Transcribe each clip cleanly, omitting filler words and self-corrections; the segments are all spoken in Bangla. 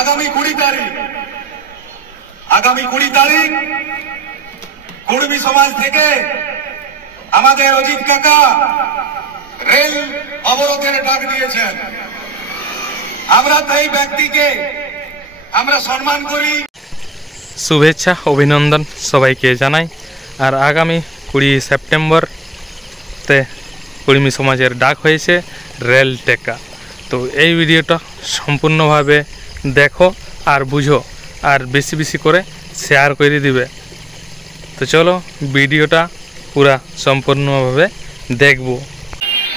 আগামী 20 তারিখ কুর্মী সমাজ থেকে আমাদের অজিত কাকা রেল অবরোধের ডাক দিয়েছেন। আমরা তাই ব্যক্তিকে আমরা সম্মান করি। শুভেচ্ছা অভিনন্দন সবাইকে জানাই। আর আগামী 20 সেপ্টেম্বরতে কুর্মী সমাজের ডাক হয়েছে রেল টেকা। তো এই ভিডিওটা সম্পূর্ণভাবে দেখো আর বুঝো, আর বেশি বেশি করে শেয়ার করে দিবে। তো চলো ভিডিওটা পুরা সম্পূর্ণভাবে দেখব।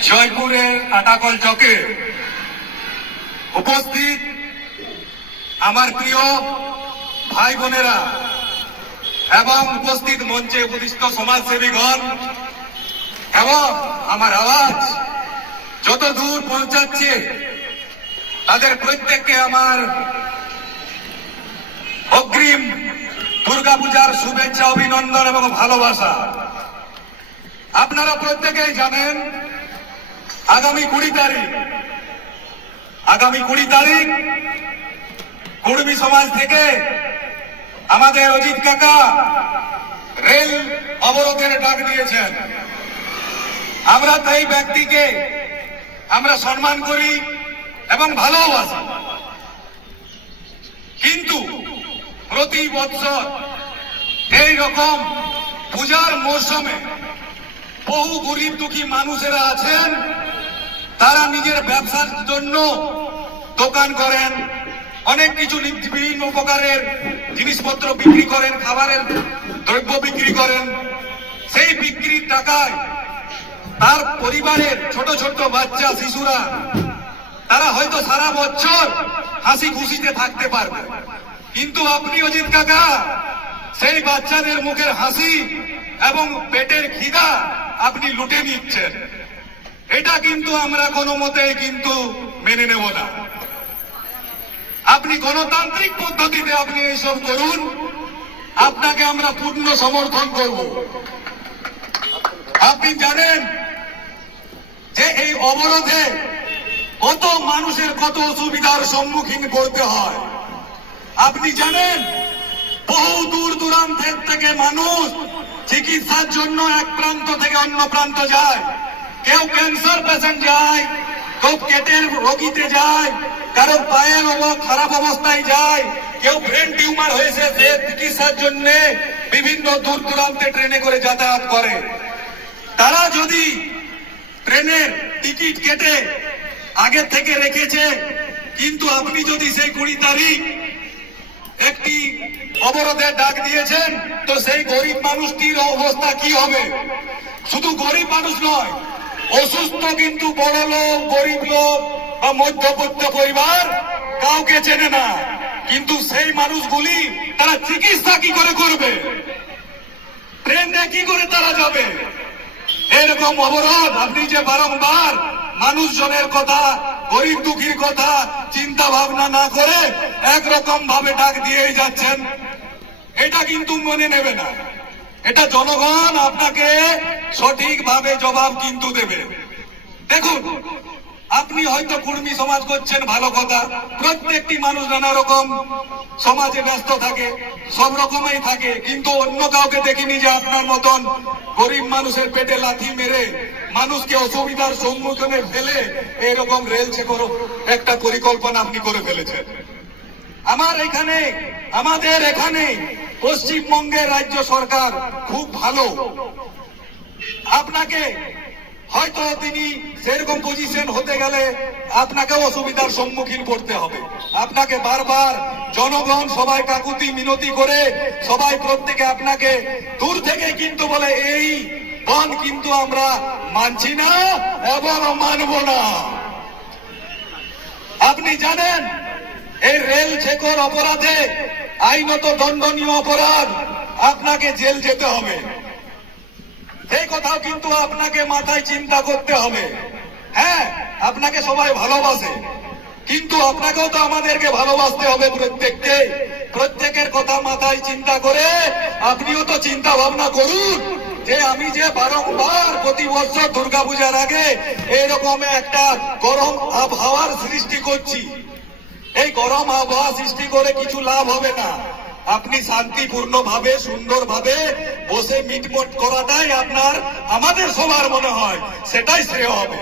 জয়পুরের আটাকল চকে উপস্থিত আমার প্রিয় ভাই বোনেরা এবং উপস্থিত মঞ্চে উপস্থিত সমাজসেবীগণ এবং আমার আওয়াজ যত দূর পৌঁছাচ্ছে তাদের প্রত্যেককে আমার অগ্রিম দুর্গাপূজার শুভেচ্ছা, অভিনন্দন এবং ভালোবাসা। আপনারা প্রত্যেকেই জানেন আগামী 20 তারিখ কুর্মী সমাজ থেকে আমাদের অজিত কাকা রেল অবরোধের ডাক দিয়েছেন। আমরা তাই ব্যক্তিকে আমরা সম্মান করি এবং ভালোবাসি। কিন্তু প্রতি বছর এই রকম পূজার মৌসুমে বহু গরিব দুঃখী মানুষেরা আছেন, তারা নিজের ব্যবসার জন্য দোকান করেন, অনেক কিছু বিভিন্ন প্রকারের জিনিসপত্র বিক্রি করেন, খাবারের দ্রব্য বিক্রি করেন। সেই বিক্রির টাকায় তার পরিবারের ছোট ছোট বাচ্চা শিশুরা তারা হয়তো সারা বছর হাসি খুশিতে থাকতে পারবে। কিন্তু আপনি অজিত কাকা সেই বাচ্চাদের মুখের হাসি এবং পেটের খিদা আপনি লুটে নিচ্ছেন। এটা কিন্তু আমরা কোনো মতেই কিন্তু মেনে নেব না। আপনি গণতান্ত্রিক পদ্ধতিতে আপনি এইসব করুন, আপনাকে আমরা পূর্ণ সমর্থন করব। আপনি জানেন যে এই অবরোধে কত মানুষের কত অসুবিধার সম্মুখীন করতে হয়। আপনি জানেন বহু দূর দূরান্তের থেকে মানুষ চিকিৎসার জন্য এক প্রান্ত থেকে অন্য প্রান্ত যায়। কেউ ক্যান্সার পেশেন্ট যায়, কেউ পেটের রোগীতে যায়, কারো পায়ের খারাপ অবস্থায় যায়, কেউ ব্রেন টিউমার হয়েছে সে চিকিৎসার জন্য বিভিন্ন দূর দূরান্তে ট্রেনে করে যাতায়াত করে। তারা যদি ট্রেনের টিকিট কেটে আগে থেকে রেখেছে, কিন্তু আপনি যদি সেই 20 তারিখ একটি অবরোধের ডাক দিয়েছেন, তো সেই গরিব মানুষটির অবস্থা কি হবে? শুধু গরিব মানুষ নয়, অসুস্থ কিন্তু বড় লোক, গরিব লোক বা মধ্যবিত্ত পরিবার কাউকে চেনে না। কিন্তু সেই মানুষগুলি তারা চিকিৎসা কি করে করবে? ট্রেনে কি করে তারা যাবে? এরকম অবরোধ আপনি যে বারংবার মানুষজনের কথা, গরিব দুঃখীর কথা চিন্তা ভাবনা না করে একরকম ভাবে ডাক দিয়েই যাচ্ছেন, এটা কিন্তু মনে নেবে না। এটা জনগণ আপনাকে সঠিকভাবে জবাব কিন্তু দেবে। দেখুন, আপনি হয়তো কুর্মী সমাজ করছেন, ভালো কথা। প্রত্যেকটি মানুষ নানা রকম সমাজে ব্যস্ত থাকে, সব রকমই থাকে, কিন্তু অন্য কাউকে দেখিনি যে আপনার মতন গরিব মানুষের পেটে লাথি মেরে মানুষকে অসুবিধার সম্মুখীনে ফেলে এরকম রেল ছেকর একটা পরিকল্পনা আপনি করে ফেলেছেন। আমাদের এখানে পশ্চিমবঙ্গের রাজ্য সরকার খুব ভালো। আপনাকে হয়তো তিনি সেরকম পজিশন হতে গেলে আপনাকেও অসুবিধার সম্মুখীন করতে হবে। আপনাকে বারবার জনগণ সবাই কাকুতি মিনতি করে সবাই প্রত্যেকে আপনাকে দূর থেকে কিন্তু বলে এই বন কিন্তু আমরা মানছি না এবং মানব না। আপনি জানেন এই রেল ছেকর অপরাধে আইনত দণ্ডনীয় অপরাধ, আপনাকে জেল যেতে হবে। এই কথাও কিন্তু আপনাকে মাথায় চিন্তা করতে হবে। হ্যাঁ, আপনাকে সবাই ভালোবাসে, কিন্তু আপনাকেও তো আমাদেরকে ভালোবাসতে হবে। প্রত্যেকের কথা মাথায় চিন্তা করে আপনিও তো চিন্তা ভাবনা করুন যে আমি যে বারংবার প্রতি বছর দুর্গাপূজার আগে এরকম একটা গরম আবহাওয়ার সৃষ্টি করছি, এই গরম আবহাওয়া সৃষ্টি করে কিছু লাভ হবে না। আপনি শান্তিপূর্ণ ভাবে সুন্দর ভাবে বসে মিটমট করাটাই আপনার আমাদের সবার মনে হয় সেটাই শ্রেয় হবে।